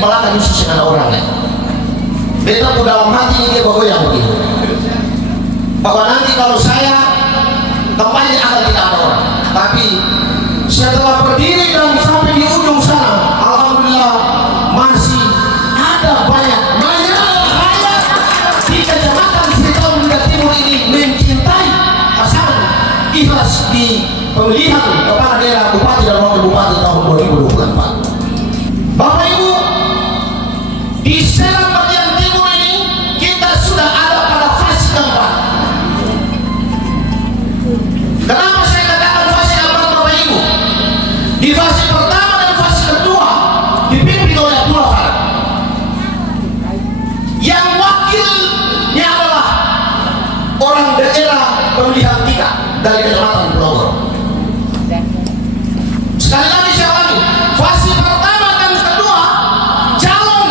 belakang Yesus dengan orang lain. Beta pun dalam hati ini dia bergoyang begitu, bahwa nanti kalau saya tempatnya akan tidak ada orang. Tapi setelah berdiri dan sampai di ujung sana, alhamdulillah masih ada banyak di Kecamatan Serikau Merdeka Timur ini mencintai pasangan ikhlas di pemilihan kepala daerah bupati dan wakil bupati tahun 2024. Bapak Ibu, di Serang bagian timur ini kita sudah ada pada fase keempat. Kenapa saya katakan fase keempat, Bapak Ibu? Di fase pertama dan fase kedua dipimpin oleh Abdullah Farah, yang wakilnya adalah orang daerah pemilihan 3 dari Kecamatan Pulau Goro. Sekali lagi saya ulangi, fase pertama dan kedua calon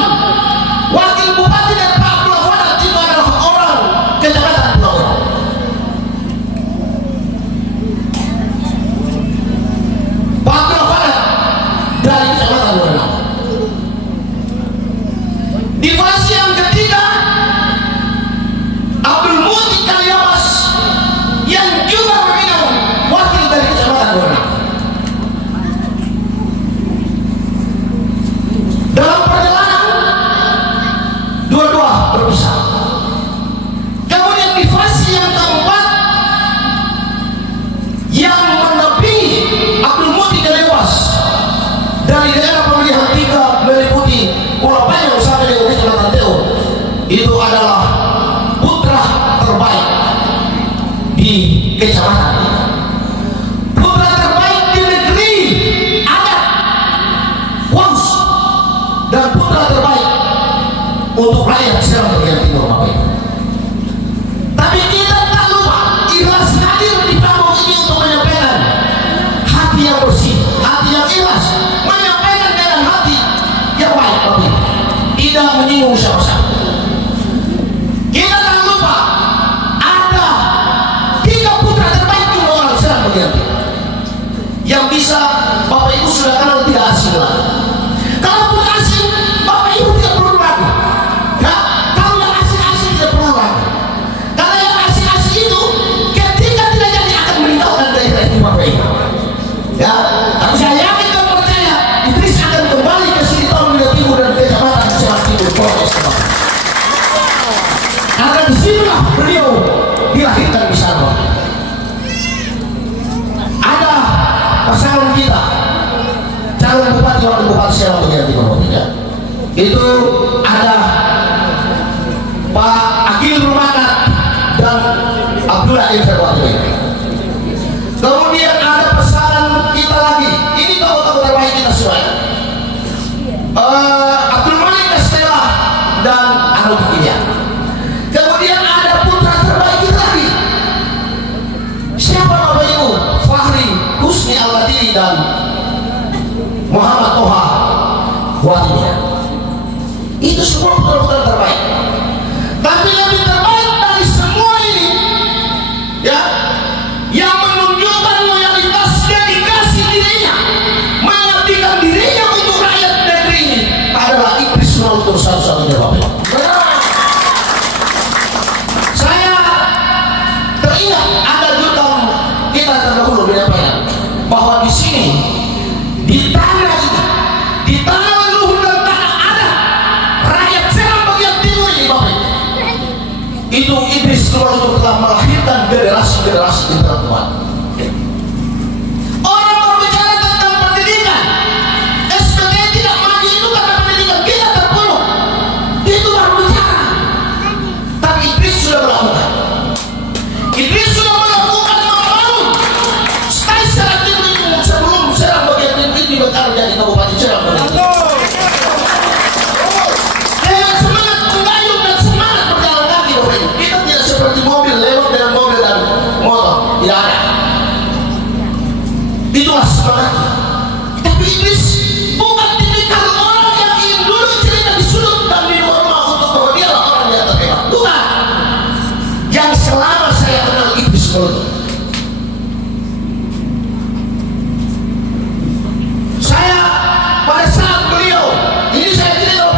wakil bupati dan Pak Abdullah Farah itu adalah orang Kecamatan Pulau Goro. Pak Abdullah Farah dari Kecamatan Boronang. Di fase yang ketiga, Abdul Muti Kaliawas yang juga memegang wakil dari Kecamatan Boronang. Dalam perjalanan dua-dua berpisah. Kemudian di fase yang keempat, yang mendampingi Abdul Muti Kaliawas dari daerah pemilihan 3 meliputi Pulau Panjang sampai dengan Kecamatan Teo, itu adalah putra terbaik di kecamatan ini, putra terbaik di negeri adat Wams, dan putra terbaik untuk rakyat Serang bagian timur, Bapak Ibu. Tapi kita tak lupa ikhlas hadir di panggung ini untuk menyampaikan hati yang bersih, hati yang ikhlas, menyampaikan dengan hati yang baik, Bapak Ibu, tidak menyinggung siapa-siapa. Kita tak lupa ada 3 putra terbaik di orang Serang bagian timur yang bisa Bapak Ibu sudah kenal, tidak asing lagi. Kalau putra asing, Bapak Ibu tidak perlu ragu. Ya, kalau yang asing-asing tidak perlu ragu. Karena yang asing-asing itu ketika tidak jadi akan meninggalkan daerah ini, Bapak Ibu. Ya, tapi saya yakin dan percaya Idris akan kembali ke sini tahun Merdeka Timur dan Kecamatan Serang Timur Polres. Karena disinilah beliau dilahirkan di sana. Ada pasangan kita, calon bupati wakil bupati Serang bagian timur, ya. Itu ada Pak Akil Rumakat dan Abdullah Irfan. Kemudian ada pasangan kita lagi, ini tahu-tahu terbaik kita semua, Abdul Malik Estella dan Anu Bikinia. Kemudian ada putra terbaik kita lagi, siapa, Bapak Ibu? Fahri Husni Al-Badiri dan Muhammad Toha Watinya. Itu semua putra-putra terbaik. Tapi lebih terbaik dari semua ini, ya, yang menunjukkan loyalitas, dedikasi dirinya, mengabdikan dirinya untuk rakyat negeri ini adalah Idris Maultur satu-satunya, Bapak Ibu. Saya teringat ada juta kita terdahulu menyampaikan bahwa di sini, di tanah ini, di tanah leluhur dan tanah adat rakyat Serang bagian timur ini, Bapak Ibu, itu Idris Maultur telah melahirkan generasi-generasi intelektual. Orang berbicara tentang pendidikan, SPG tidak maju itu karena pendidikan kita terpuruk, itu baru bicara. Tapi Idris sudah melakukan. Idris sudah melakukan membangun stay Serang Timur itu sebelum Serang bagian timur ini berkali jadi Kabupaten Serang bagian timur. Dengan semangat menggayung dan semangat berjalan kaki, Bapak Ibu. Kita tidak seperti mobil lewat dengan mobil dan motor, tidak ada. Itulah semangatnya. Tapi Idris bukan tipikal orang yang ingin duduk cerita di sudut dan di luar rumah untuk bahwa dia lah orang yang terhebat. Bukan. Yang selama saya kenal Idris Maultur, saya pada saat beliau, ini saya cerita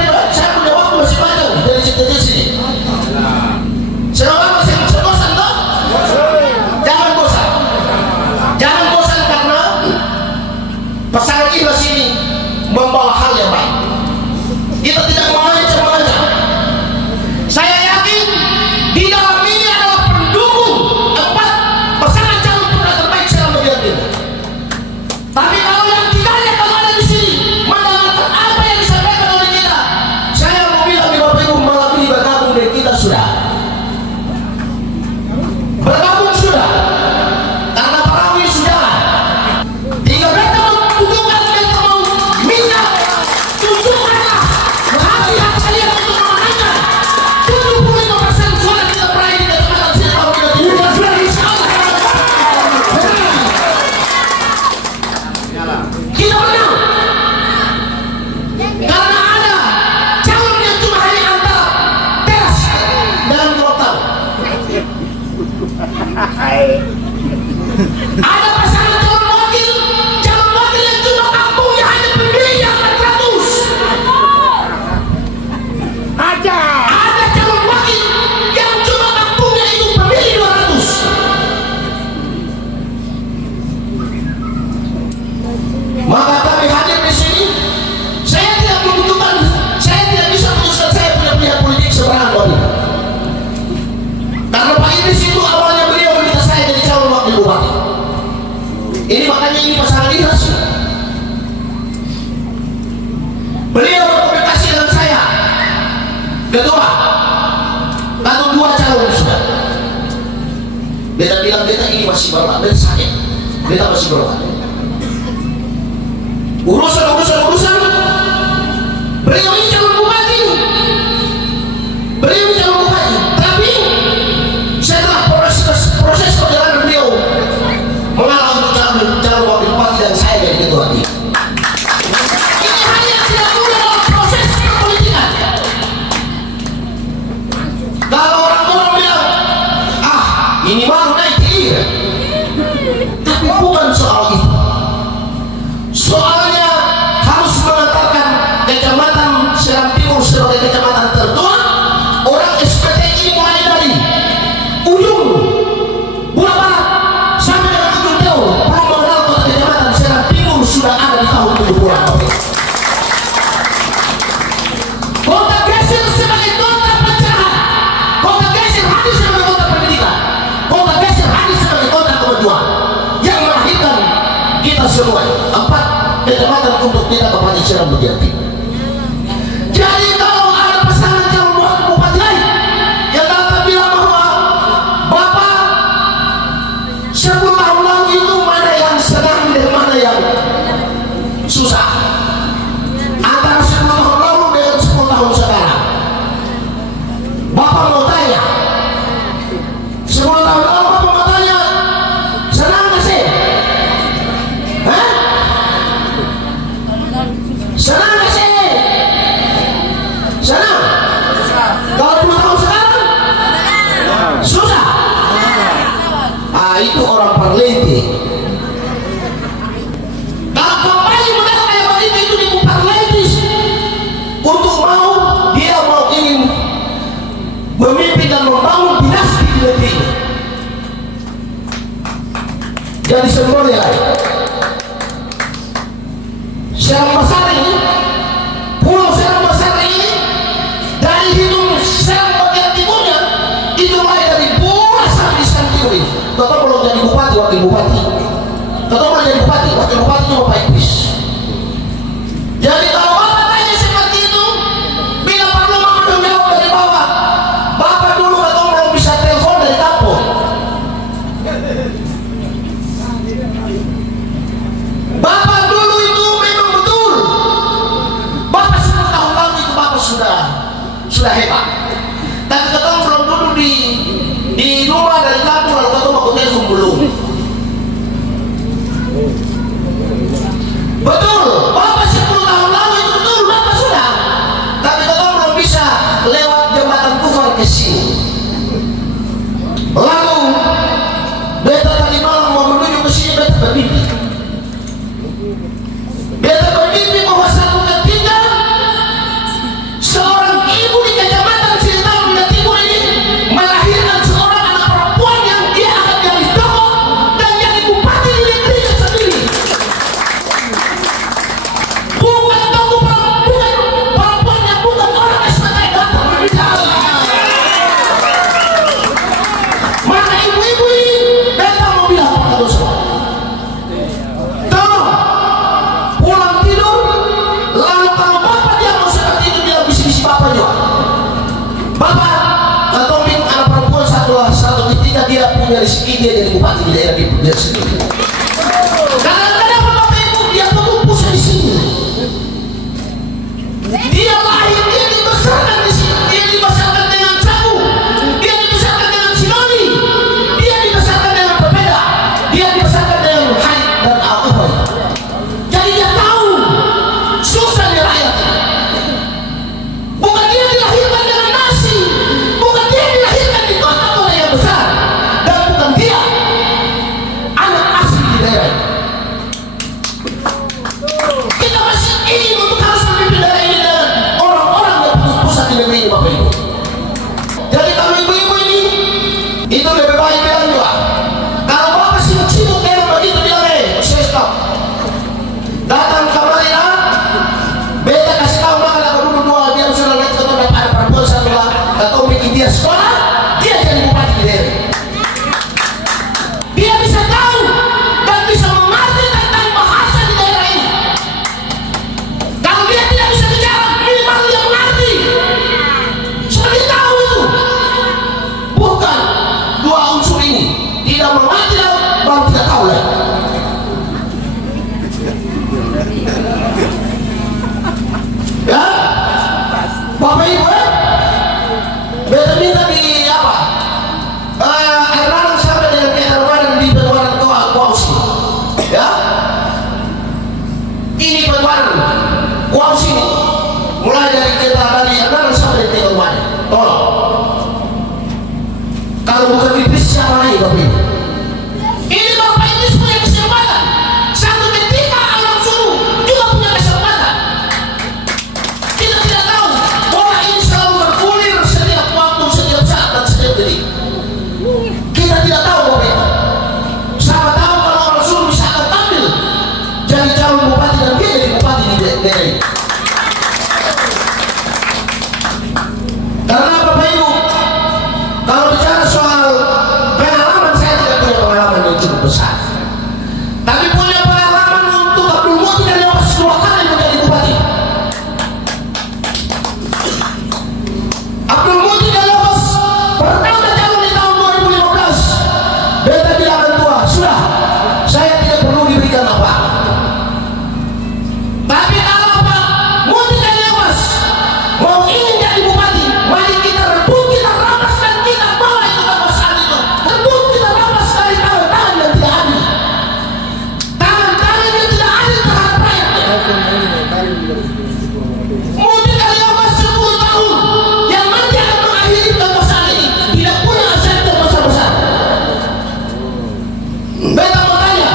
Ini makanya ini pasangan ikhlas. Beliau berkomunikasi dengan saya. Ketua, atau 2 calon sudah. Beta bilang beta ini masih berat, beta sakit. Beta masih berat. Urusan. Beliau ini calon bupati. Tapi setelah proses perjalanan beliau mengalah untuk calon wakil bupati dan saya jadi ketua tim. Ini hanya tidak mudah dalam proses perpolitikan. Kalau orang bilang, ini baru naik tinggi, tapi bukan soal itu. Soalnya harus mengantarkan Kecamatan Seram Timur sebagai kecamatan tertua. Orang SPT ini mulai dari ujung Bula Barat sampai dengan ujung Teo, belum mengenal kota Kecamatan Seram Timur sudah ada di tahun 70-an. Kota Geser sebagai kota pecahan, Kota Geser hadir sebagai kota pendidikan, Kota Geser hadir sebagai kota kemajuan yang melahirkan kita semua 4 kecamatan untuk kita Kabupaten Seram Bugis. Jadi kalau ada pasangan calon wakil bupati lain yang datang bilang bahwa Bapak 10 tahun lalu itu mana yang senang dan mana yang susah, antara 10 tahun lalu dengan 10 tahun sekarang, Bapak mau tanya 10 tahun lalu, Bapak mau tanya senang gak sih? Senang gak sih? Senang? Kalau 10 tahun sekarang? Susah? Itu orang parlente. Kalau kembali model kayak begitu itu di parlentis untuk dia mau ingin memimpin dan membangun dinasti di negeri ini. Jadi sebenarnya Seram Besar ini, Pulau Seram Besar ini, dari hidung Seram bagian timurnya itu mulai dari Bula sampai Seram Timur ini. Tetap belum jadi bupati, wakil bupati. Tetap belum jadi bupati, wakil bupati cuma Pak Idris. Jadi kalau Bapak tanya seperti itu, bila perlu Mama menjawab dari bawah. Bapak dulu atau belum bisa telepon dari kampung. Bapak dulu itu memang betul. Bapak 10 tahun lalu itu Bapak sudah hebat. Tapi ketemu belum duduk di rumah dari kampung lalu ketemu aku telepon belum. Betul, Bapak 10 tahun lalu itu betul Bapak sudah. Tapi ketemu belum bisa lewat jembatan Kufar ke sini. Lalu beta tadi malam mau menuju ke sini, beta bermimpi. Beta bermimpi bahwa satu ketika seorang ibu di Kecamatan Sintang Bina Timur ini melahirkan seorang anak perempuan yang dia akan jadi tokoh dan jadi bupati di negerinya sendiri. Bukan tokoh perempuan yang bukan orang SPT datang berbicara. Maka ibu-ibu ini beta mau bilang pada dosa. Tolong pulang tidur, lalu kalau Bapak dia mau seperti itu bilang bisi-bisi Bapak juga. Bapak atau anak perempuan satu ketika dia punya rezeki dia jadi bupati di daerah dia sendiri. Kadang-kadang Bapak Ibu dia berkumpul di sini. Dia lahir, dia dibesarkan di sini, dia dibesarkan dengan Sabu, dia dibesarkan dengan Sinoni, dia dibesarkan dengan Pepeda, dia dibesarkan dengan Haid dan Al-Ufay. Jadi dia tahu susahnya rakyat. Bukan dia dilahirkan dengan nasi, bukan dia dilahirkan di kota-kota yang besar, dan bukan dia anak asli bawah sini, mulai dari kita dari Anak sampai di rumah. Tolong. Kalau bukan iblis siapa lagi Bapak Ibu? Ini Bapak Iblis punya kesempatan. Satu ketika alam suruh juga punya kesempatan. Kita tidak tahu bola ini selalu bergulir setiap waktu, setiap saat dan setiap detik. Kita tidak tahu Bapak Ibu. Siapa tahu kalau alam suruh bisa akan tampil jadi calon bupati dan dia jadi bupati di daerah ini. Karena Bapak Ibu, kalau bicara soal pengalaman, saya tidak punya pengalaman yang cukup besar. Tapi punya pengalaman untuk Abdul Muti dan Lepas 2 kali menjadi bupati. Abdul Muti dan Lepas pertama calon di tahun 2015. Beta bilang tua, sudah, saya tidak perlu diberikan apa. Tapi kalau Pak Muti dan Lepas mau ingin jadi bupati, mari kita rebut, kita rampas dan kita bawa itu kekuasaan itu. Rebut, kita rampas dari tangan-tangan yang tidak adil. Tangan-tangan yang tidak adil terhadap rakyatnya. Muti dan Lepas 10 tahun yang nanti akan mengakhiri kekuasaan ini tidak punya aset yang besar-besar. Beta mau tanya,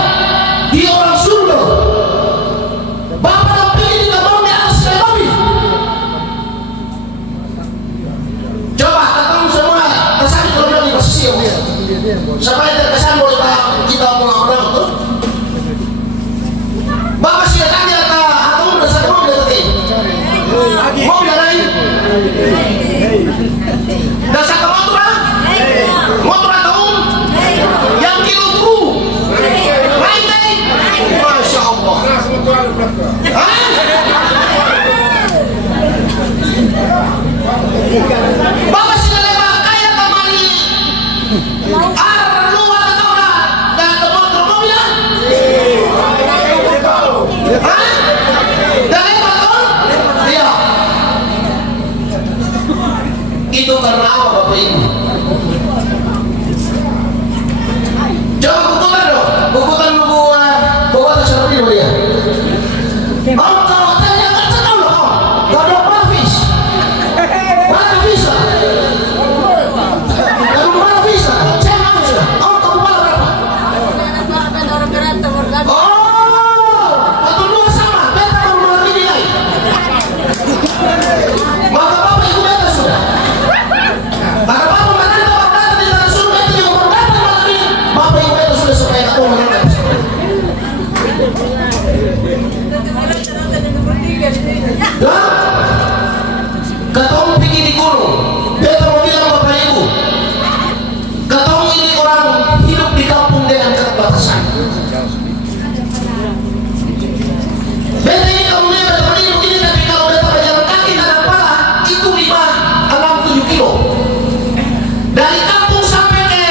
di orang Sunda, Bapak dampingi tidak mau di atas ekonomi. Coba ketemu semua kesan kalau di posisi yang dia. Sampai terkesan boleh kita pulang tuh. Bapak sudah tanya atau udah saya mau dia tadi. Mau dia lain? Dasar ke motor ah? Motor atau yang kilo kru? Lain deh. Masya Allah. Hah? Bapak sudah lewat kaya kemari. Lu ada tahu dah? Dan motor mobil? Hah? Dan lewat tahu? Iya. Itu karena apa Bapak Ibu? Coba bukukan dong. Bukukan buku bawa tasar mobil dia. Oh, kalau tanya kan saya tahu loh. Gak ada Marvis. Mana bisa? Kalau mana bisa? Saya mau sudah. Oh, kamu malah berapa? Oh, atau 2 sama. Beta baru malam ini lagi. Maka Bapak Ibu beta sudah. Maka Bapak menanti Bapak datang di tanah suruh beta juga baru datang malam ini. Bapak Ibu beta sudah supaya tak mau menanti. Dan ketemu pergi di gunung. Beta mau bilang Bapak Ibu, ketemu ini orang hidup di kampung dengan keterbatasan. Beta ini kamu lihat beta ini begini, tapi kalau beta berjalan kaki tanah pala itu 5, 6, 7 kilo. Dari kampung sampai ke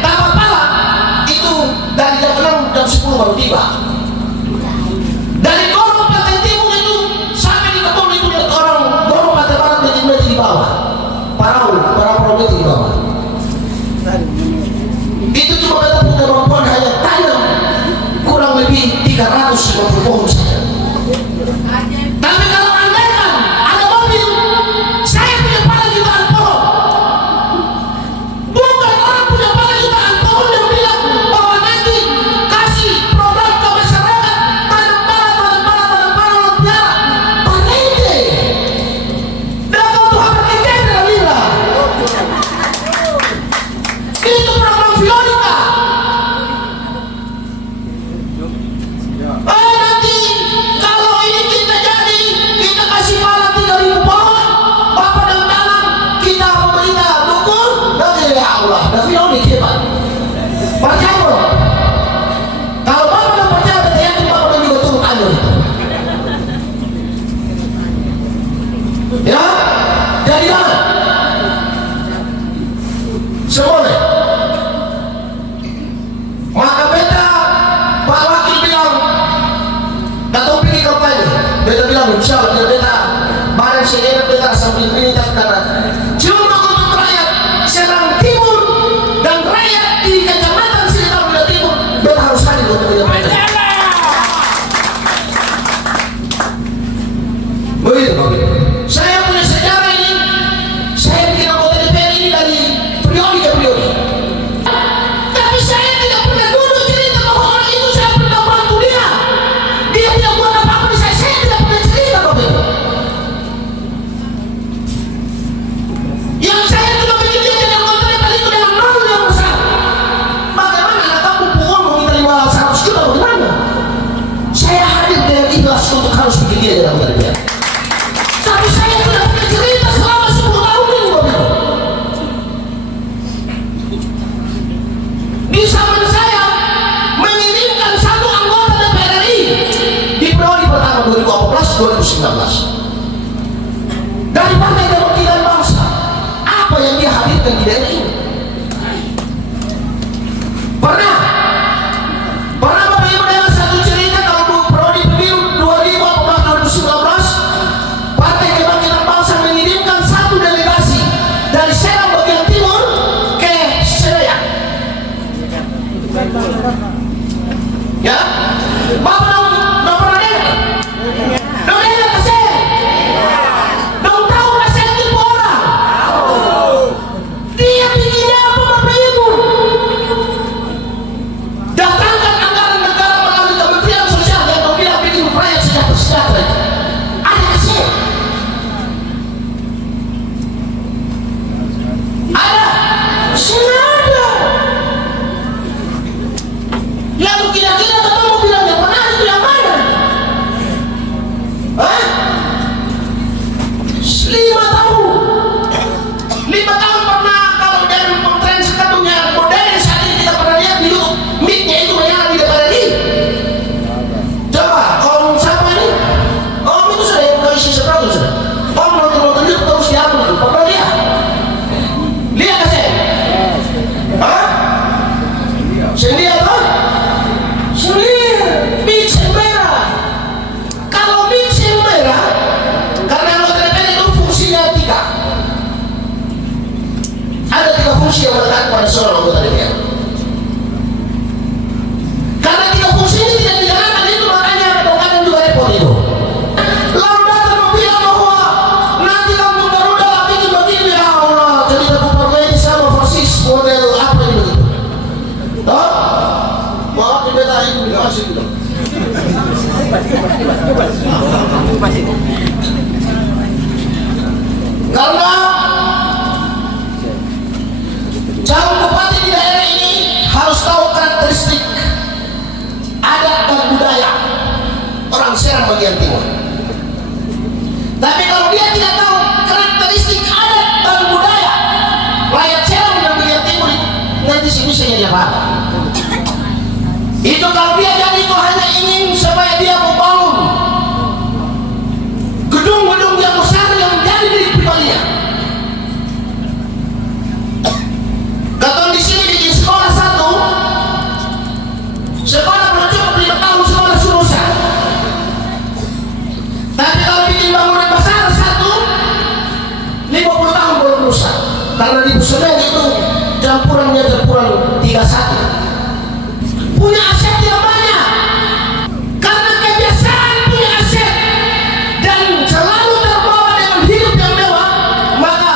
tanah pala itu dari jam 6, jam 10 baru tiba. Dari Gorong Pantai Timur itu sampai di kebun itu lihat orang Gorong Pantai Barat meja di bawah, para perahu di bawah. Itu cuma beta punya kemampuan hanya tanam kurang lebih 350 pohon saja. Tapi kalau andaikan ada mobil, saya punya pala jutaan pohon. Bukan orang punya pala jutaan pohon yang bilang bahwa nanti kasih program ke masyarakat tanam pala lutiara. Panente. Datang tuh apa kita dalam lila. Itu program Violika. Nanti kalau ini kita jadi, kita kasih pala 3.000 pohon, Bapak dan tanam, kita pemerintah dukung, dan ya Allah, dan Violika hebat. Percaya bro? Kalau Bapak dan percaya, kita yakin Bapak dan juga turun andil. Ya, jadi apa? Semuanya. Maka beta, Pak Wakil bilang, datang pergi kampanye. Beta bilang, insya Allah, beta barang saya beta sambil ini karena cuma untuk rakyat Serang Timur dan rakyat di Kecamatan Sekitar Wilayah Timur, beta harus hadir untuk menyampaikan. 2019 dari Partai Kebangkitan Bangsa. Apa yang dia hadirkan di daerah ini? Pernah Bapak Ibu dengar satu cerita kalau periode pemilu 2019 Partai Kebangkitan Bangsa mengirimkan satu delegasi dari Serang bagian timur ke Selayang. Ya, Bapak udah pernah dengar? Udah dengar kasih? Dong tahu kasih itu orang? Dia bikinnya apa Bapak Ibu? Datangkan anggaran negara melalui Kementerian Sosial yang kau bilang bikin proyek sejahtera. Ada kasih? Ada? Sudah ada. Lalu kira-kira ketemu bilang yang mana itu yang mana? Hah? 5 tahun. 5 tahun pernah kalau dari Kementerian Sekretariatnya modern saat ini kita pernah lihat di YouTube mic-nya itu menyala di depan ini. Coba om siapa ini? Om itu sudah yang bukan isi seberang sudah. Om nonton YouTube terus diatur itu. Pernah lihat? Lihat kan saya? Hah? Saya lihat kan? Mixing merah. Kalau mixing merah, karena anggota DPR itu fungsinya 3. Ada 3 fungsi yang melekat pada seorang anggota DPR. Karena 3 fungsi ini tidak dijalankan itu makanya kadang-kadang juga repot itu. Lalu datang bilang bahwa nanti kamu Garuda bikin begini ya Allah, jadi terputar sama fasis model apa ini begitu. Toh? Mau dibeta itu masih itu. Karena calon bupati di daerah ini harus tahu karakteristik adat dan budaya orang Serang bagian timur. Tapi kalau dia tidak tahu karakteristik adat dan budaya rakyat Serang dan bagian timur, nanti sini saya jadi apa? Itu kalau dia jadi itu hanya ingin supaya dia membangun gedung-gedung yang besar yang menjadi milik pribadinya. Kalau di sini bikin sekolah satu, sekolah belum cukup 5 tahun sekolah Surusan. Tapi kalau bikin bangunan besar satu, 50 tahun belum rusak. Karena di Busemen itu campurannya 31. Punya aset yang banyak karena kebiasaan punya aset dan selalu terbawa dengan hidup yang mewah, maka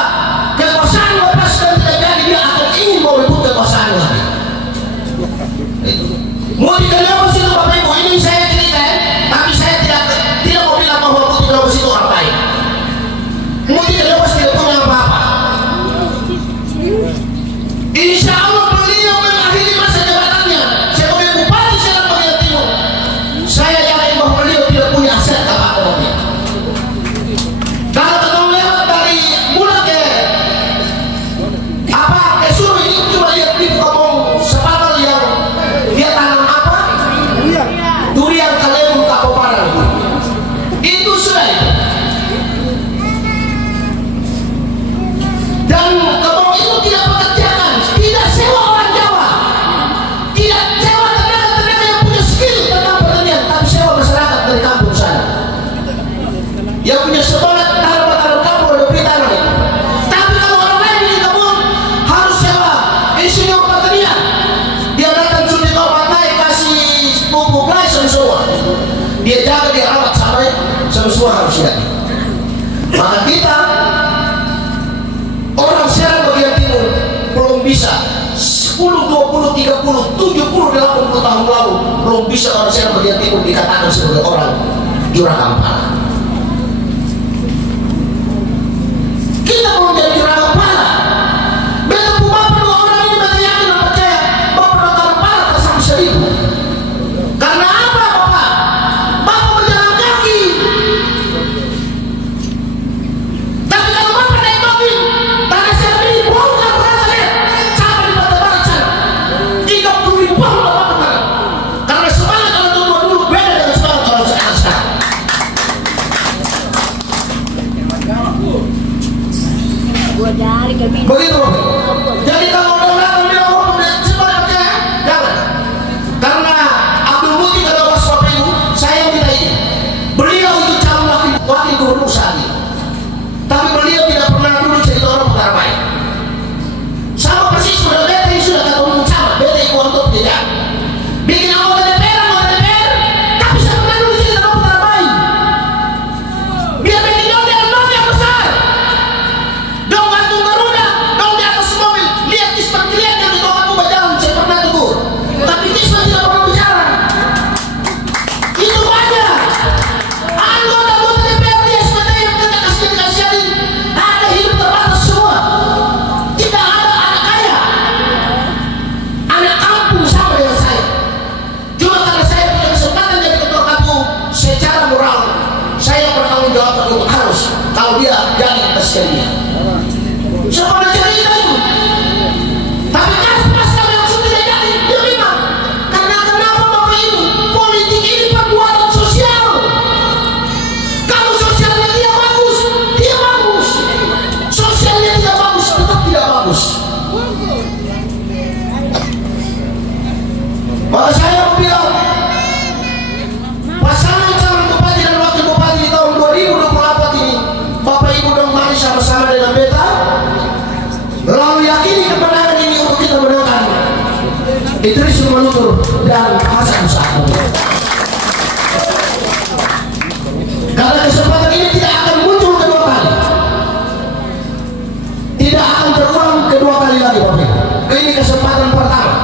kekuasaan lepas dan tidak jadi dia akan ingin merebut kekuasaan lagi. Mau dikelewas itu Bapak Ibu, ini saya cerita tapi saya tidak mau bilang bahwa Budi Kelewos itu orang baik. Budi Kelewos tidak punya apa-apa. Insya Allah beliau mengakhiri masa jabatannya sebagai Bupati Serang bagian timur. Saya yakin bahwa beliau tidak punya aset apa-apa. Kalau ketemu lewat dari Mula ke Suru ini cuma lihat di Bukabong sepatah yang dia tanam apa? Durian Kalemun Kapoparan. Itu sudah itu. Dan kebong itu tidak pekerjaan, tidak sewa orang Jawa, tidak sewa tenaga-tenaga yang punya skill tentang pertanian, tapi sewa masyarakat dari kampung sana yang punya semangat tanam kampung ada beli tanam itu. Tapi kalau orang lain di kebun harus sewa insinyur pertanian, dia datang suntik obat naik kasih pupuk lain semua, dia jaga dia rawat sampai semua harus jadi. Maka kita orang Serang bagian timur belum bisa 10, 20, 30, 70, 80 tahun lalu belum bisa orang Serang bagian timur dikatakan sebagai orang juragan pala. Kita belum jadi juragan pala. Betul Bapak 2 orang ini betul yakin dan percaya Bapak juragan pala tersambung 1000. Karena apa Bapak? Bapak berjalan kaki. Tapi kalau Bapak naik mobil, tanah Serang ini bongkar rata deh sampai di Batak Barat sana 30.000 pohon Bapak. Karena semangat orang tua dulu beda dengan semangat orang sekarang. dan Hasan Musafir. Karena kesempatan ini tidak akan muncul kedua kali, tidak akan terulang kedua kali lagi Bapak Ibu. Ini kesempatan pertama.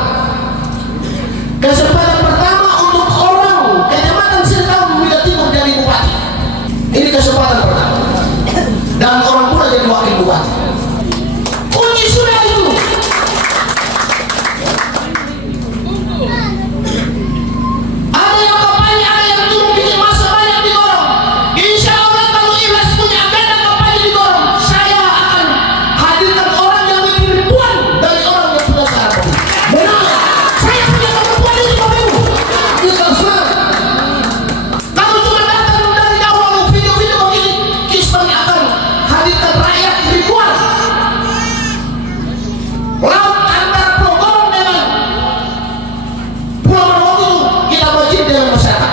Kesempatan pertama untuk orang Kecamatan Sirikau memilih Timur jadi bupati. Ini kesempatan pertama. Dan orang pula jadi wakil bupati. Kunci sudah itu. Ada yang kampanye, ada yang turun bikin masa banyak didorong. Insya Allah kalau Iblis punya agenda kampanye didorong, saya akan hadirkan orang yang lebih ribuan dari orang yang punya cara politik. Benar? Saya punya kemampuan ini Bapak Ibu. Kita semangat. Kalau cuma datang dari awal video-video begini, Kisman akan hadirkan rakyat ribuan. Laut antara Pogong dengan Pulau Maroke itu kita bagi dengan masyarakat.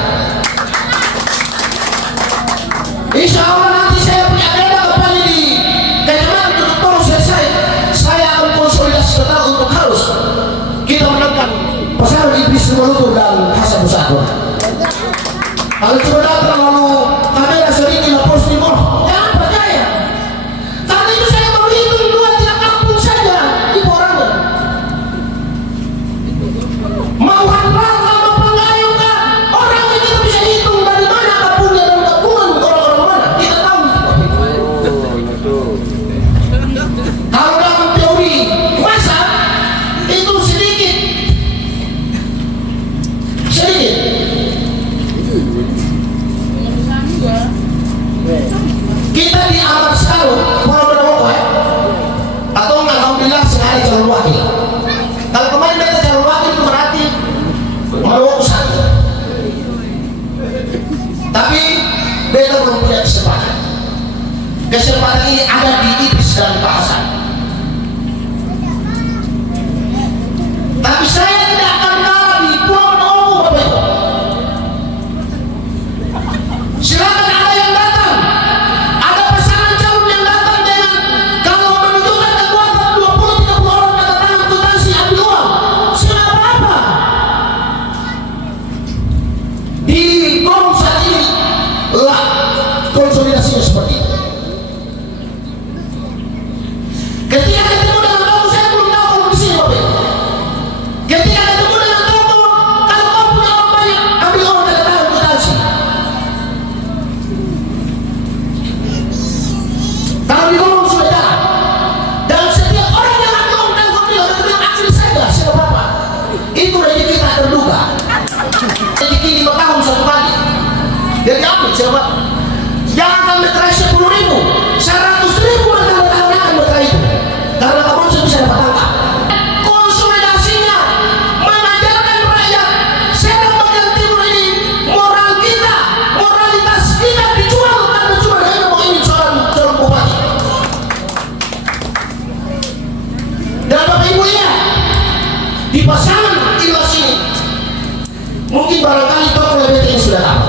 Insya Allah nanti saya punya agenda kampanye di Kecamatan Tutup Tol selesai, saya akan konsolidasi total untuk harus kita menangkan pasangan Iblis Malutur dan Hasan Musafir. Kalau cuma datang lalu kamera sedikit lah posting, jangan percaya. Karena itu saya menghitung 2-3 kampung saja ibu orangnya. Mau handal, mau penggayung kan, orangnya kita bisa hitung dari mana kampungnya dan gabungan orang-orang mana. Kita tahu itu. Kalau dalam teori masa itu sedikit. Kita di Amar Saru, Pulau Maroke, atau enggak alhamdulillah sehari calon wakil. Kalau kemarin kita calon wakil itu berarti Maroke satu. Tapi beta belum punya kesempatan. Kesempatan ini ada di Iblis dan Pak Hasan. Tapi saya tidak akan kalah di Pulau Maroke Bapak Ibu. Silakan ada yang datang, ada pasangan calon yang datang dengan kalau menunjukkan kekuatan 20-30 orang kata tangan kutansi ambil uang, sudah apa-apa. Di Gorong saat ini lah konsolidasinya seperti itu. Ketika ketemu dengan kamu, saya belum tahu kamu di sini Bapak Ibu. Ketika ketemu dengan kamu, kalau kamu punya orang banyak, ambil uang kata tangan kutansi. Kalau di Gorong sudah jalan, dan setiap orang yang ngomong dan ngomong dengan asli saja, siapa apa? Itu rezeki tak terduga. Rezeki 5 tahun 1 kali. Jadi apa? Siapa? Jangan meterai 10.000, 100.000 akan meterai itu. Karena kamu bisa dapat angka. Konsolidasinya mengajarkan rakyat Serang bagian timur ini, moral kita, moralitas kita dijual karena cuma hanya mau ingin seorang calon bupati. Dan Bapak Ibu ya, di pasangan Iblis ini, mungkin barangkali tokoh lebih ini sudah tahu.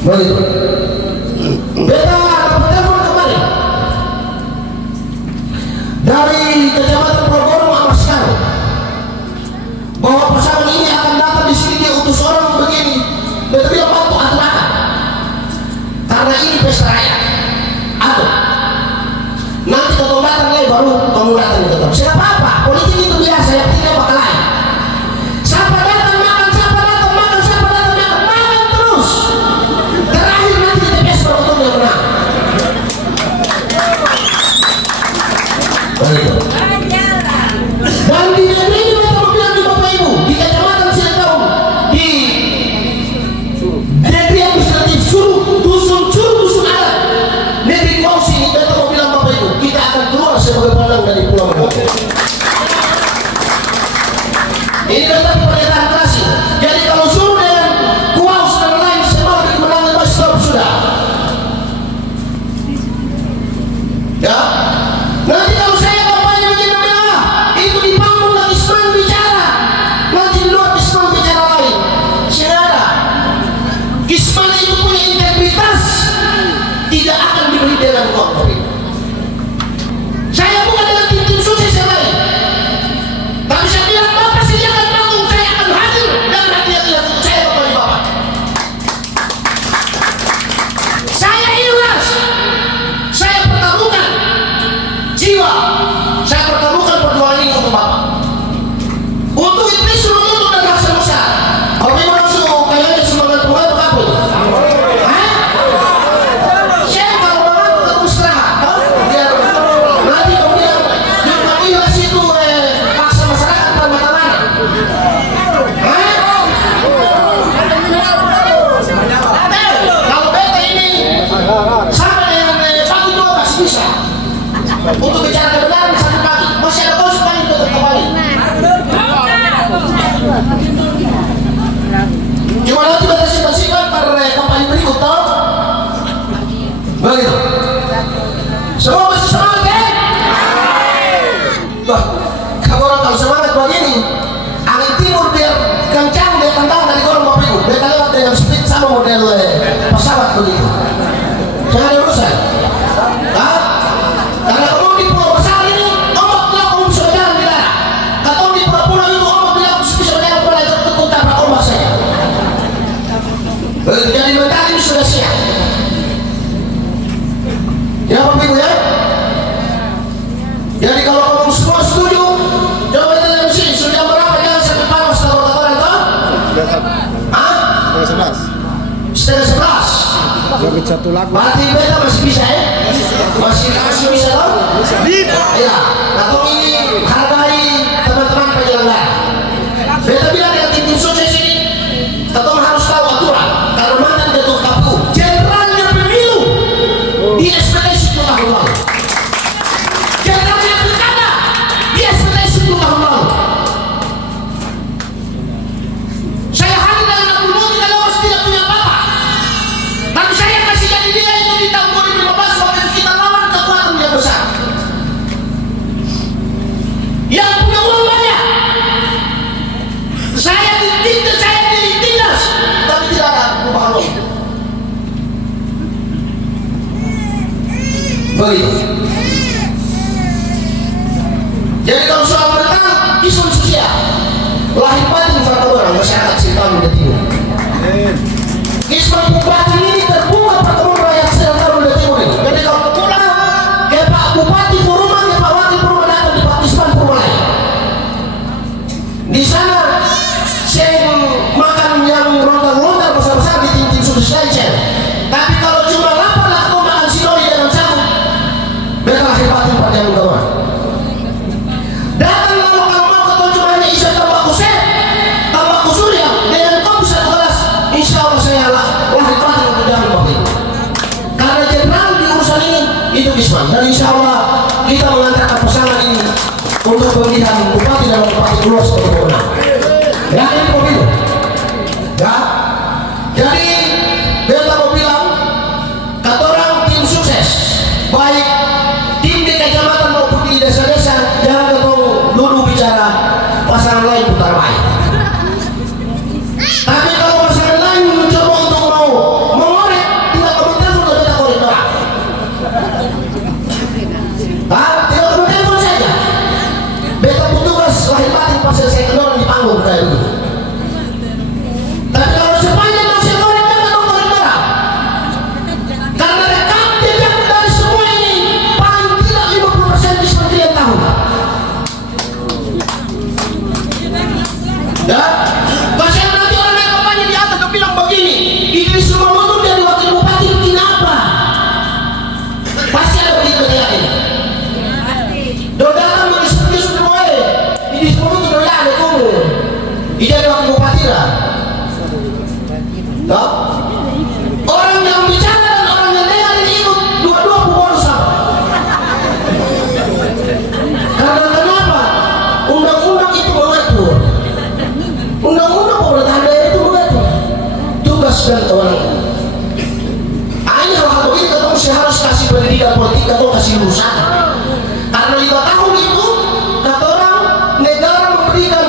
Begitu. Beta dapat telepon kemarin dari Kecamatan Progoro Amaskar bahwa pasangan ini akan datang di sini, dia utus orang begini. Beta bilang bantu aturan karena ini pesta raya. Atau nanti kalau datang lagi baru kamu datang ke tempat. Siapa apa? Politik itu biasa, yang tidak bakal lain. Siapa datang makan, siapa datang makan, siapa datang makan, makan terus. Terakhir nanti TPS baru yang menang. Begitu. Dan di negeri ini kita bilang di Bapak Ibu, di Kecamatan Ciletaung, di negeri administratif Curug, dusun adat, negeri Kausi ini kita mau bilang Bapak Ibu, kita akan keluar sebagai pemenang dari Pulau Merapen. Ini tetap pernyataan klasik. Jadi kalau suruh dengan kuas dan lain semua di kemenangan masih stop sudah. Ya. Nanti kalau saya kampanye begini itu di panggung lagi Isman bicara, nanti di luar Isman bicara lain. Saudara, Isman itu punya integritas, tidak akan dibeli dengan uang. Saya bukan dengan tim sukses yang lain, tapi saya bilang Bapak sediakan panggung, saya akan hadir dengan hati yang tidak saya kepada Bapak. Saya ikhlas, saya pertaruhkan jiwa, saya pertaruhkan perjuangan ini untuk Bapak, untuk itu suruh untuk dan rasa besar. Bapak Ibu langsung kayaknya semangat Tuhan untuk apa itu? Saya kalau banget untuk istirahat, biar nanti kemudian juga ikhlas itu paksa masyarakat dan mata-mata. Kalau beta ini sama dengan pagi dua masih bisa untuk bicara kebenaran sampai pagi, masih ada kos pagi untuk kembali. Cuma nanti beta simpan pada kampanye berikut toh. Begitu. Semua masih semangat kan? Wah, kalau orang kalau semangat begini, angin timur biar kencang, dia tendang dari gorong Bapak Ibu. Beta lewat dengan speed sama model pesawat begitu. Jangan ada urusan. Karena kalau di pulau besar ini ombak bilang kamu bisa berjalan di darat. Kalau di pulau-pulau itu ombak bilang bisa berjalan pada itu tabrak ombak saja. Jadi mental ini sudah siap. Ya Bapak Ibu ya. Jadi kalau kamu semua setuju, coba kita lihat sini sudah berapa, jangan sampai panas kalau kotoran toh? Setengah 11. Lebih satu lagu. Berarti beta masih bisa ya? Masih bisa toh? Ya. Atau ini hargai teman-teman penyelenggara. Beta bilang dengan tim sukses ini, atau harus tahu aturan. Karena mantan ketua KPU, jenderalnya pemilu di SPT 10 tahun lalu. Jenderalnya pilkada di SPT 10 tahun lalu. Saya hadir dengan Abdul Muti kalau tidak punya apa-apa. Tapi saya kasih jadi dia itu di tahun 2015 waktu kita lawan kekuatan yang besar. Yang punya uang banyak. Saya ditindas, tapi tidak ada perubahan uang. Begitu. Jadi kalau soal menentang isu sosial, lahir batin fakta orang masyarakat Ciletaung Muda Timur. Isma Bupati ini terbunga pertemuan rakyat Ciletaung Muda Timur ini. Jadi kalau pulang ke Pak Bupati Puruma, ke Pak Wakil Puruma datang di Pak Isman Purmalaya. Di sana saya makan yang rontal-rontal besar-besar di tim sosial. Tapi kalau cuma lapar atau makan sinoli dengan satu, beta lahir batin pada yang kawan. Datang lalu kalau mau ketemu cuma hanya isa tambah kusir, tambah kusur ya dengan kopi satu gelas, insya Allah saya lahir batin untuk jalan Bapak Ibu. Karena jenderal di urusan ini itu Isman, dan insya Allah kita mengantarkan pasangan ini untuk pemilihan bupati dan bupati luas sebagai pemenang. Ya ini Bapak Ibu. Ya. Jadi beta mau bilang, kata orang tim sukses, baik tim di kecamatan maupun di desa-desa, jangan ketemu dulu bicara pasangan lain putar balik. Tapi kalau pasangan lain mencoba untuk mau mengorek kayak begitu. Tapi kalau sepanjang masih korek merah, karena rekam jejak dari semua ini paling tidak 50% di sepertian tahun. Ya, pasien nanti orang yang kampanye di atas bilang begini, ini semua mundur dari wakil bupati, kenapa? Pasti ada begitu yakin. Dodana seperti sudah mulai, ini semua itu doa ada kamu. Ini dari wakil bupati lah. No? Orang yang bicara dan orang yang dengar ini ikut dua-dua pukul sama. Karena kenapa? Undang-undang itu mengatur. Undang-undang pemerintahan daerah itu mengatur tugas dan kewenangan. Hanya hal begini ketemu saya harus kasih pendidikan politik atau kasih urusan. Karena 5 tahun itu kata orang negara memberikan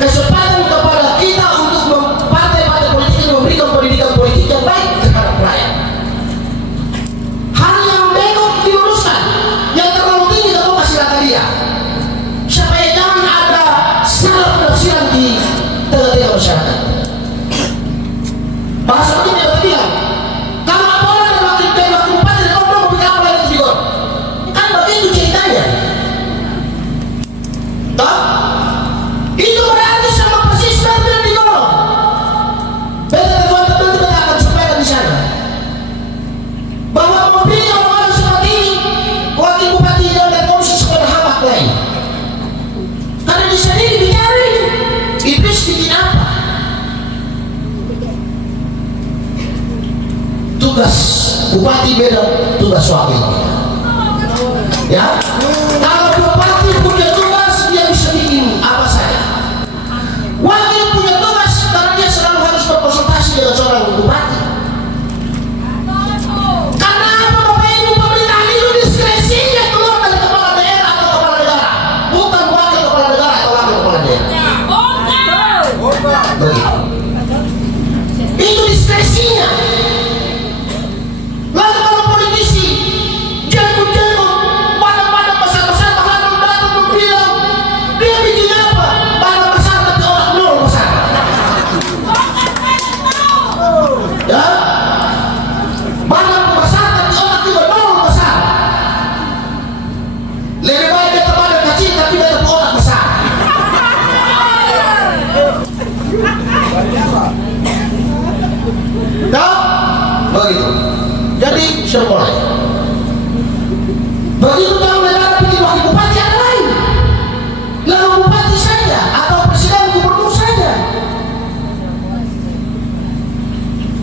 kesempatan kepada kita untuk partai-partai politik ini memberikan pendidikan politik yang baik terhadap rakyat. Hal yang bengkok diluruskan, yang terlalu tinggi kamu kasih data dia, supaya jangan ada salah penafsiran di tengah-tengah masyarakat. Bahasa begini yang bilang, kalau apa orang yang wakil bupati dan orang mau bikin apa yang itu juga, kan begitu ceritanya. Toh? Itu berarti sama persis seperti yang digorong. Beda teman-teman kita akan sampaikan di sana. Bahwa memilih orang-orang seperti ini, wakil bupati dan komisi sekolah hamak lain. Karena di sini bicara ini, iblis bikin apa? Tugas bupati beda, tugas wakil beda. Ya, kalau bupati punya tugas dia bisa bikin apa saja. Wakil punya tugas karena dia selalu harus berkonsultasi dengan seorang bupati. Karena apa Bapak Ibu, pemerintahan itu diskresinya keluar dari kepala daerah atau kepala negara, bukan wakil kepala negara atau wakil kepala daerah. Begitu. Itu diskresinya. Lalu kalau politisi jago-jago, badan-badan besar-besar, bahkan datang bilang dia bikin apa? Badan besar tapi otak nol besar. Ya, badan besar tapi otak juga nol besar. Lebih baik dia badan kecil tapi dia tetap otak besar. Nah, begitu. Jadi semulai. Begitu kalau negara bikin wakil bupati ada lain, lalu bupati saja atau presiden gubernur saja.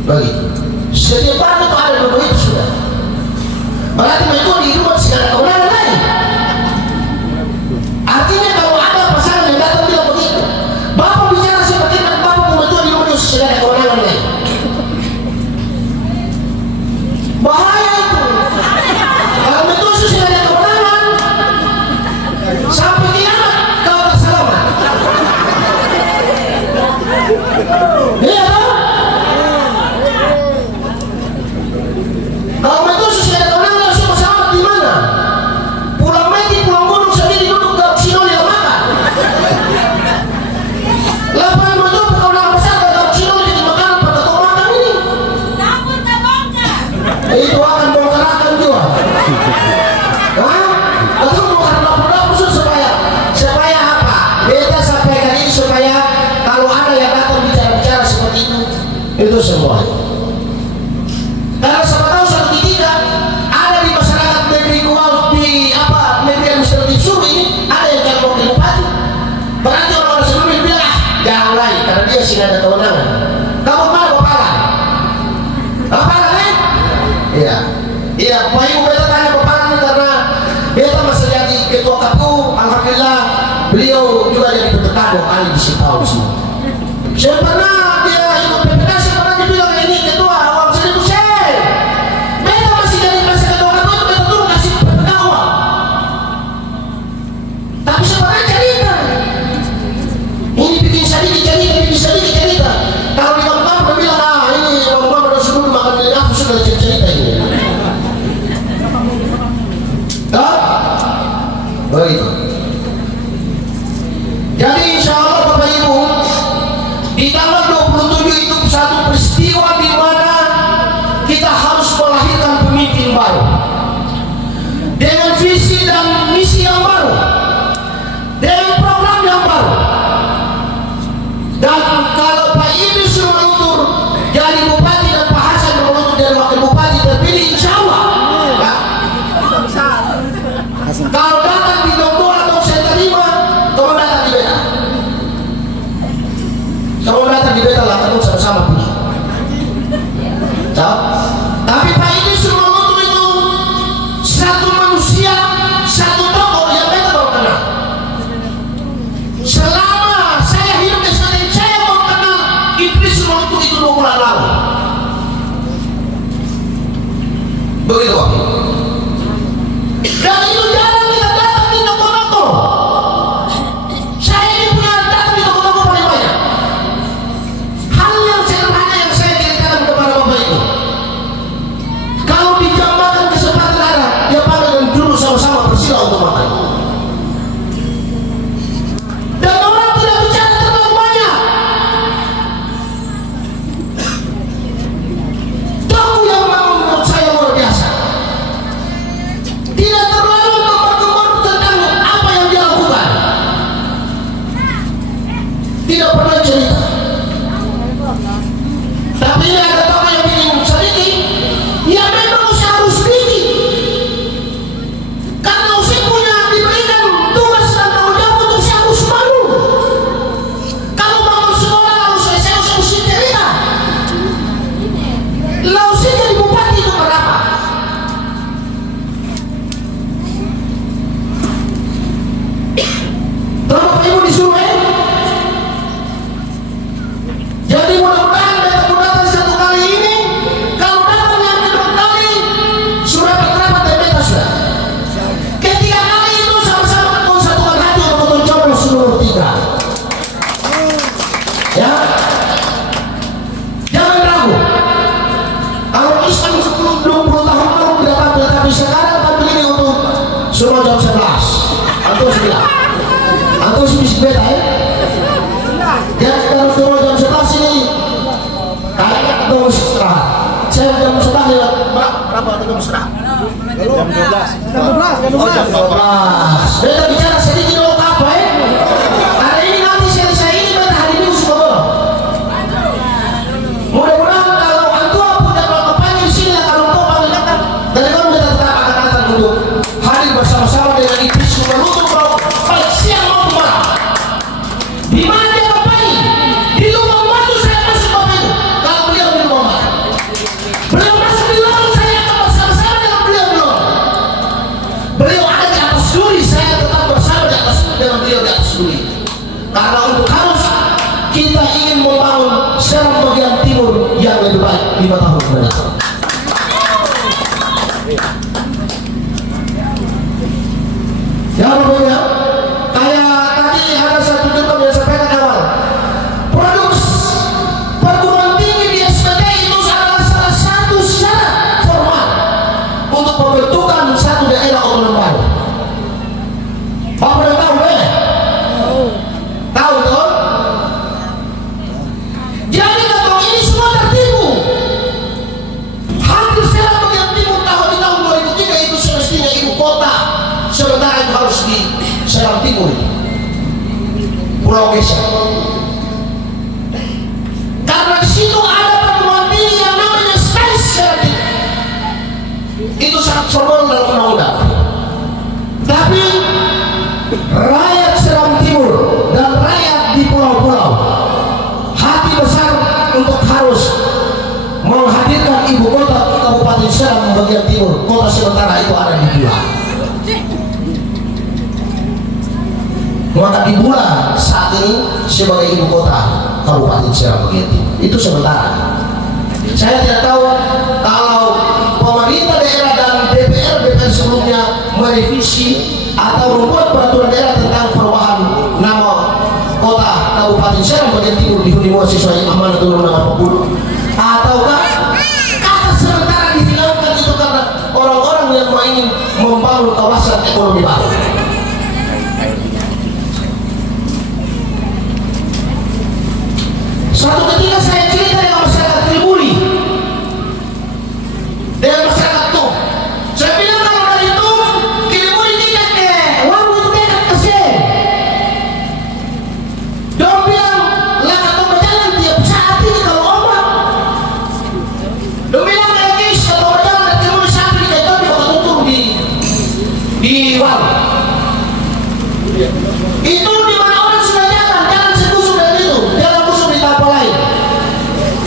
Begitu. Setiap orang itu ada dua itu sudah. Berarti itu dihidup segala kewenangan lain. Artinya kalau ada pasangan yang datang bilang begitu, Bapak bicara seperti itu, Bapak membentuk di rumah segala kewenangan lain. Bahaya itu. Kalau betul sudah ada kewenangan, sampai kiamat kau tak selamat. Iya toh? Kalau betul sudah ada kewenangan, langsung selamat di mana? Pulang mati, pulang gunung sendiri duduk gak sinoli yang makan. Lepas betul kewenangan besar gak sinoli di makanan pada kau makan ini. Itu akan bongkarakan juga. Hah? Atau bongkar dapur-dapur supaya apa? Beta sampaikan ini supaya kalau ada yang datang bicara-bicara seperti itu semua. Karena siapa tahu suatu ketika ada di masyarakat negeri luar di apa negeri administratif sur ini ada yang calon wakil bupati. Berarti orang-orang sebelumnya bilang jangan lagi karena dia sih ada kewenangan. Kamu mana Bapak? Bapak kan? Iya, iya. Bapak Ibu beta tanya Bapak karena beta masih jadi ketua KPU. Alhamdulillah beliau juga jadi PPK 2 kali di tahun sini. Saya pernah dia ikut PPK, saya pernah dia bilang ini ketua uang seribu sen. Beta masih jadi ketua KPU itu beta dulu kasih PPK uang. Tapi saya pernah cerita. Ini bikin sedikit cerita. Kalau di kampung dia bilang ini orang-orang pada sebelum makan dari aku sudah cerita ini. Begitu. Jadi insya Allah Bapak Ibu Semua jam 11. Antum sebelah. Antum bisik beta ya. Jadi kalau semua jam 11 ini kayaknya antum mesti istirahat. Saya jam 11 lewat berapa jam istirahat? Jam 12. Oh jam 12. Beta bicara sedikit dulu apa ya? Hari ini nanti saya ini beta hari ini semua. Mudah-mudahan kalau antum punya kampanye di sini kalau antum paling dekat dari kamu beta tetap akan duduk hadir bersama-sama dengan itu semua lutut kalau paling siang mau kemana? Di mana dia kampanye? Di rumah waktu saya masuk bapak itu. Kalau beliau di rumah, beliau masuk di rumah saya akan bersama-sama dengan beliau. Beliau ada di atas duri, saya tetap bersama di atas dengan beliau di atas duri. Karena untuk harus kita ingin membangun Serang bagian timur yang lebih baik 5 tahun mendatang. Ya Bapak ya, kayak tadi ada satu contoh yang sampaikan awal. Produk perguruan tinggi di SPT itu adalah salah satu syarat formal untuk pembentukan satu daerah otonom baru. Bapak udah tahu ya? Tahu toh? Jadi kalau ini semua tertipu. Hampir Serang bagian timur tahun di tahun 2003 itu semestinya ibu kota. Sementara itu harus di Serang Timur, Pulau Geser. Karena di situ ada perguruan tinggi yang namanya STAIS Serang Timur. Itu sangat formal dalam undang-undang. Tapi rakyat Serang Timur dan rakyat di pulau-pulau hati besar untuk harus menghadirkan ibu kota Kabupaten Serang bagian timur. Kota sementara itu ada di Pulau. Maka di bulan saat ini sebagai ibu kota Kabupaten Serang bagian timur itu sementara. Saya tidak tahu kalau pemerintah daerah dan DPR sebelumnya merevisi atau membuat peraturan daerah tentang perubahan nama kota Kabupaten Serang bagian timur dihuni sesuai amanat Undang-Undang 40, ataukah kata sementara dihilangkan itu karena orang-orang yang ingin membangun kawasan ekonomi baru. Suatu ketika saya cerita dengan masyarakat Triburi, dengan masyarakat Tum. Saya bilang kalau dari Tum, Triburi tidak ke warung itu dekat ke sini. Dia bilang, lah atau berjalan tiap saat ini kalau ombak. Dia bilang kayak guys, kalau berjalan dari Triburi sampai di Kaiton di Kota Tutung di warung. Itu di mana orang sudah jalan sekusuk dari itu, jalan kusuk di tempat lain.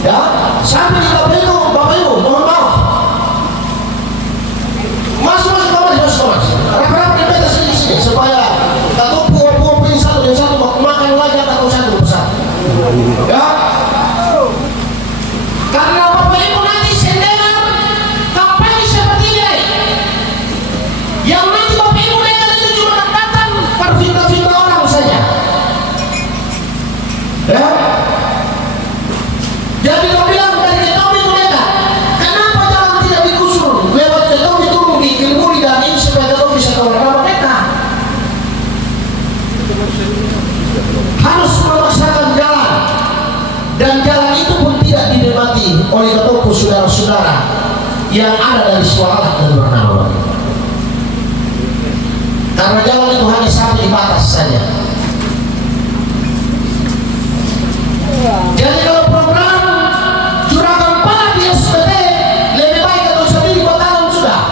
Ya, sampai di Bapak Ibu, mohon maaf. Masuk kamar. Rapat di beta sini supaya kalau puang pilih satu dan satu makan lagi atau satu persatu. Ya, karena Bapak Ibu nanti sendengar kampanye seperti ini. Yang nanti Bapak Ibu dengar itu cuma datang perfitnah orang saja. Ya. Jadi kau bilang dari Ketom itu dekat. Kenapa jalan tidak digusur lewat Ketom itu di Kilmuri dan ini supaya Ketom bisa ke Warnama dekat? Harus memaksakan jalan, dan jalan itu pun tidak dinikmati oleh Ketomku saudara-saudara yang ada dari Suara dan Warnama. Karena jalan itu hanya sampai di batas saja. Jadi kalau program juragan pala di SPT lebih baik atau sendiri batalan sudah.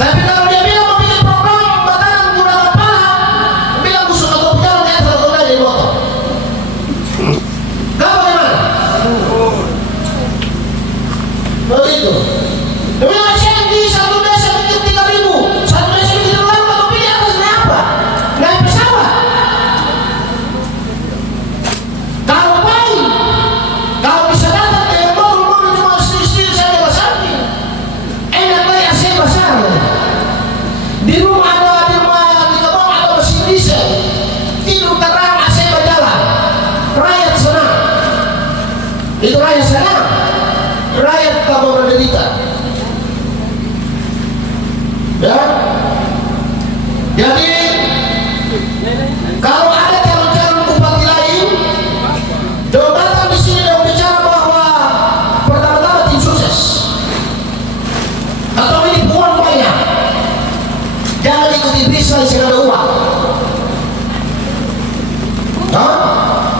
Tapi kalau dia bilang mau bikin program batalan juragan pala, bilang busuk atau jalan di atas atau dari motor. Gak bagaimana? Begitu. Dia bilang saya di satu desa bikin 3.000, satu desa bikin 6.000, atau pilih atasnya apa? Jadi kalau ada calon-calon bupati lain, dia datang di sini dan bicara bahwa pertama-tama tim sukses atau ini uang banyak, jangan ikuti bisa yang ada uang.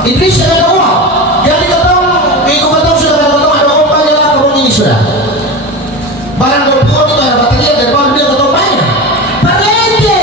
Iblis yang ada uang, jadi ketemu ikut ketemu sudah ketemu ada uang banyak, kamu ini sudah barang 20 itu ada baterai daripada dia ketemu banyak. Perlenge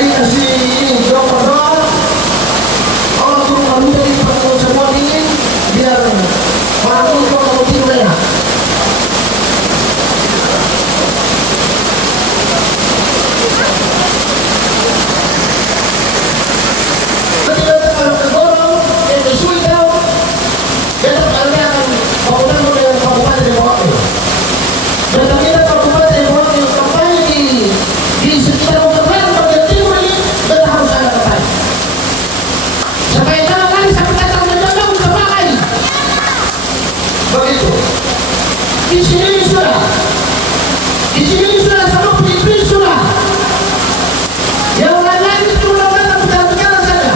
Jadi kasih ini doa Allah turunkan menjadi pertemuan semua dingin biar malam itu kamu tidur enak. Ketika kalau kedorong, yang sulit tahu, kita kalian akan bangunan dengan kabupaten di bawahnya. Dan kita kabupaten di bawahnya kampanye di sekitar Ukeran bagian timur ini, kita harus ada kampanye. Sampai jangan kali sampai datang menjaga udah pakai. Begitu. Di sini sudah sama Filipina sudah. Yang lain itu sudah datang bicara saja.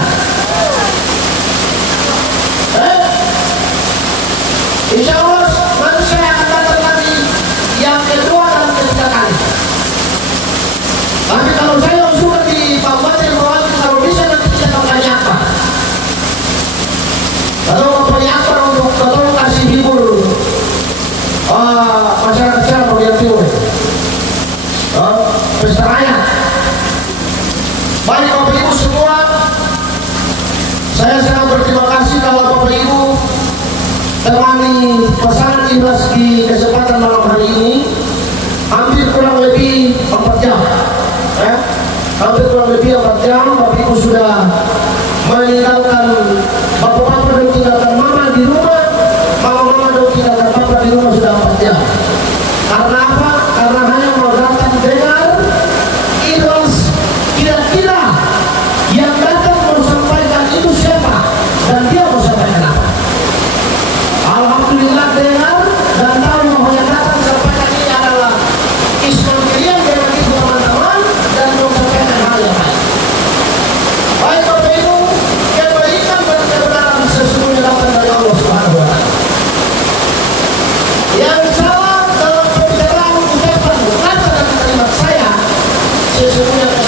Insya Allah manusia akan datang lagi yang kedua dan ketiga kali. Tapi kalau saya usulkan di kabupaten Bawang, kalau bisa nanti kita kampanye apa? Kalau kampanye apa untuk ketemu kasih hibur masyarakat secara bagian timur, pesta raya. Baik Bapak Ibu semua, saya sangat berterima kasih kalau Bapak Ibu temani pasangan ikhlas di kesempatan malam hari ini. Hampir kurang lebih 4 jam, hampir kurang lebih 4 jam Bapak Ibu sudah meninggalkan bapak-bapak dan tinggalkan mama di rumah, mama-mama dan tinggalkan bapak di rumah sudah 4 jam. Karena apa? Karena hanya mau datang dengar ikhlas. Kira-kira yang datang mau sampaikan itu siapa dan dia mau sampaikan apa? Alhamdulillah dengar dan tahu bahwa yang datang sampaikan ini adalah Ismail Kirian dari itu teman-teman dan mau sampaikan hal yang lain. Baik Bapak Ibu, kebaikan dan kebenaran sesungguhnya datang dari Allah Subhanahu wa Ta'ala. Yang salah dalam pembicaraan ucapan kata dan kalimat saya sesungguhnya